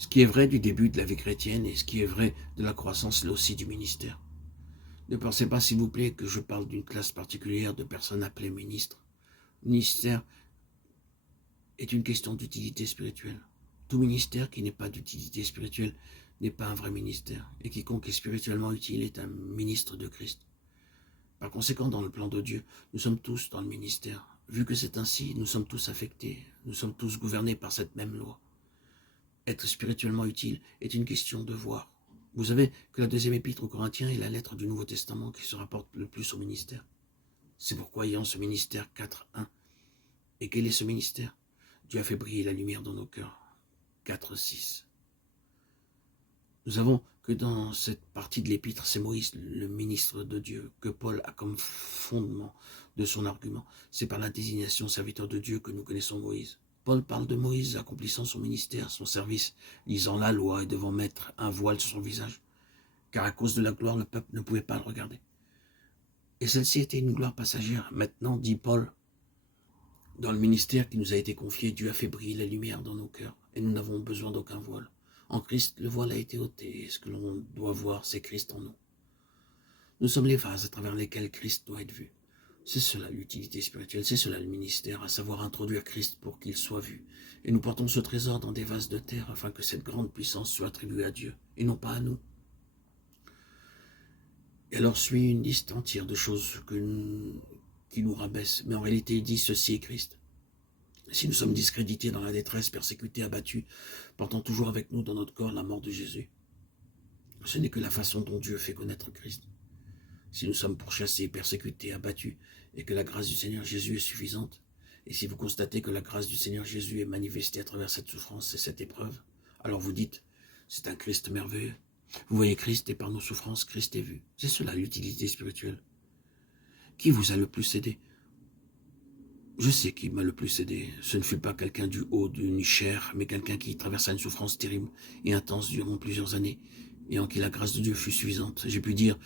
Ce qui est vrai du début de la vie chrétienne et ce qui est vrai de la croissance, là aussi, du ministère. Ne pensez pas, s'il vous plaît, que je parle d'une classe particulière de personnes appelées ministres. Ministère est une question d'utilité spirituelle. Tout ministère qui n'est pas d'utilité spirituelle n'est pas un vrai ministère. Et quiconque est spirituellement utile est un ministre de Christ. Par conséquent, dans le plan de Dieu, nous sommes tous dans le ministère. Vu que c'est ainsi, nous sommes tous affectés, nous sommes tous gouvernés par cette même loi. Être spirituellement utile est une question de voir. Vous savez que la deuxième épître aux Corinthiens est la lettre du Nouveau Testament qui se rapporte le plus au ministère. C'est pourquoi, ayant ce ministère 4.1, et quel est ce ministère? Dieu a fait briller la lumière dans nos cœurs. 4.6. Nous avons que dans cette partie de l'épître, c'est Moïse, le ministre de Dieu, que Paul a comme fondement de son argument. C'est par la désignation serviteur de Dieu que nous connaissons Moïse. Paul parle de Moïse accomplissant son ministère, son service, lisant la loi et devant mettre un voile sur son visage, car à cause de la gloire, le peuple ne pouvait pas le regarder. Et celle-ci était une gloire passagère. Maintenant, dit Paul, dans le ministère qui nous a été confié, Dieu a fait briller la lumière dans nos cœurs, et nous n'avons besoin d'aucun voile. En Christ, le voile a été ôté, et ce que l'on doit voir, c'est Christ en nous. Nous sommes les vases à travers lesquels Christ doit être vu. C'est cela l'utilité spirituelle, c'est cela le ministère, à savoir introduire Christ pour qu'il soit vu. Et nous portons ce trésor dans des vases de terre afin que cette grande puissance soit attribuée à Dieu, et non pas à nous. Et alors suit une liste entière de choses qui nous rabaissent, mais en réalité il dit ceci est Christ. Si nous sommes discrédités dans la détresse, persécutés, abattus, portant toujours avec nous dans notre corps la mort de Jésus, ce n'est que la façon dont Dieu fait connaître Christ. Si nous sommes pourchassés, persécutés, abattus, et que la grâce du Seigneur Jésus est suffisante, et si vous constatez que la grâce du Seigneur Jésus est manifestée à travers cette souffrance et cette épreuve, alors vous dites, c'est un Christ merveilleux. Vous voyez Christ et par nos souffrances, Christ est vu. C'est cela l'utilité spirituelle. Qui vous a le plus aidé? Je sais qui m'a le plus aidé. Ce ne fut pas quelqu'un du haut d'une chair, mais quelqu'un qui traversa une souffrance terrible et intense durant plusieurs années, et en qui la grâce de Dieu fut suffisante. J'ai pu dire,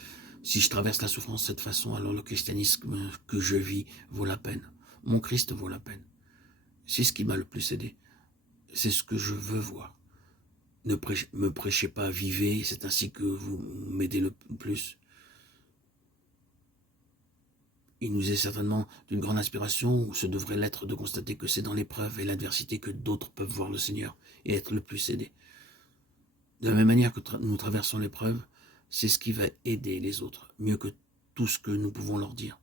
si je traverse la souffrance de cette façon, alors le christianisme que je vis vaut la peine. Mon Christ vaut la peine. C'est ce qui m'a le plus aidé. C'est ce que je veux voir. Ne me prêchez pas, vivez, c'est ainsi que vous m'aidez le plus. Il nous est certainement d'une grande inspiration, ou ce devrait l'être, de constater que c'est dans l'épreuve et l'adversité que d'autres peuvent voir le Seigneur et être le plus aidés. De la même manière que nous traversons l'épreuve, c'est ce qui va aider les autres, mieux que tout ce que nous pouvons leur dire.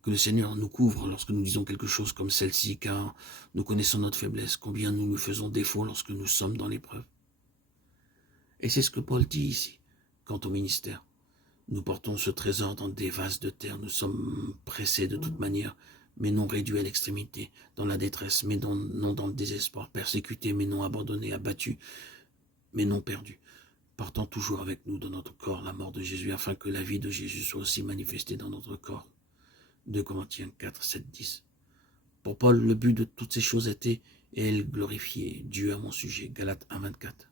Que le Seigneur nous couvre lorsque nous disons quelque chose comme celle-ci, car nous connaissons notre faiblesse, combien nous nous faisons défaut lorsque nous sommes dans l'épreuve. Et c'est ce que Paul dit ici, quant au ministère. Nous portons ce trésor dans des vases de terre, nous sommes pressés de toute manière, mais non réduits à l'extrémité, dans la détresse, mais non dans le désespoir, persécutés, mais non abandonnés, abattus, mais non perdus, portant toujours avec nous dans notre corps la mort de Jésus, afin que la vie de Jésus soit aussi manifestée dans notre corps. 2 Corinthiens 4, 7, 10. Pour Paul, le but de toutes ces choses était, et elle glorifiait Dieu à mon sujet, Galates 1, 24.